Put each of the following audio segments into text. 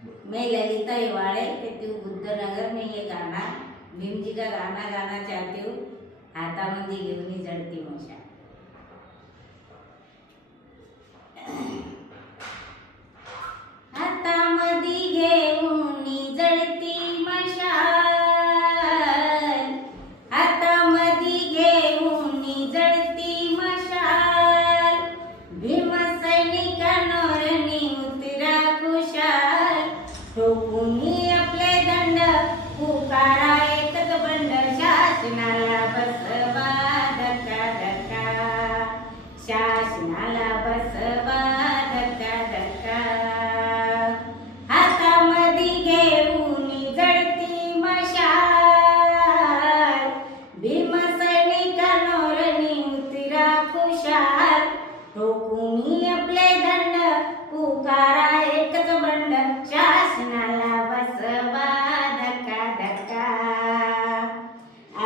मैं ललिता हिवाड़े कहती हूँ बुद्धनगर में ये गाना भीम जी का गाना गाना चाहती हूँ। हातामध्ये घेऊन जळती मशाल। हातामध्ये घेऊन जळती मशाल, हातामध्ये घेऊन जळती मशाल, भीम सैनिकांवर उतरा खुशाल, ठोकून आपले दंड पुकारा एकच बंड, शासनाला बसवा धक्का धक्का, शासनाला बसवा धक्का धक्का। हातामध्ये घेऊन जळती मशाल, भीम सैनिकांवर उतरा खुशाल, ठोकून आपले दंड पुकारा एकच बंड, शासनाला बसवा धक्का धक्का।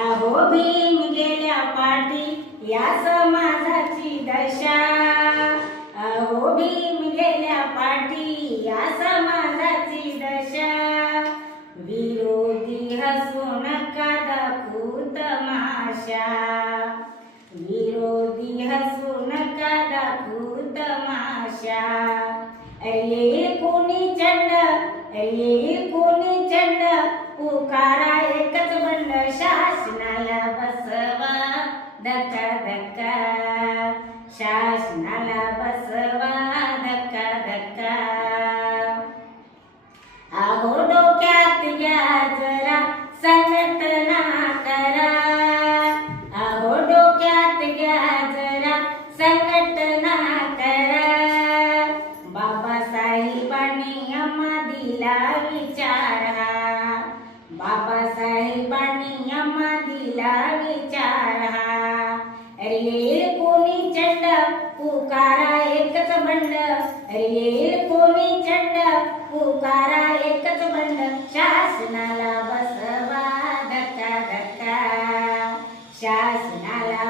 अहो भीम गेल्या पाठी या समाजाची दशा, अहो भीम गेल्या पाठी या समाजाची दशा, विरोधी हसू नका दाखवू तमाशा, विरोधी हसू नका दाखवू तमाशा। येईल कोणी चंड, येईल कोणी चंड, पुकारा एकच बंड, शासनाला बसवा धक्का धक्का, शासनाला बसवा धक्का धक्का। अहो डोक्यात घ्या जरा संघटना करा, अहो डोक्यात घ्या जरा संघटना करा, बाबासाहेबांनी आम्हा दिला विचार हा, बाबासाहेबांनी आम्हा दिला विचार हा। येईल कोणी चंड, पुकारा एकच बंड, येईल कोणी चंड, पुकारा एकच बंड, शासनाला बसवा धक्का धक्का, शासनाला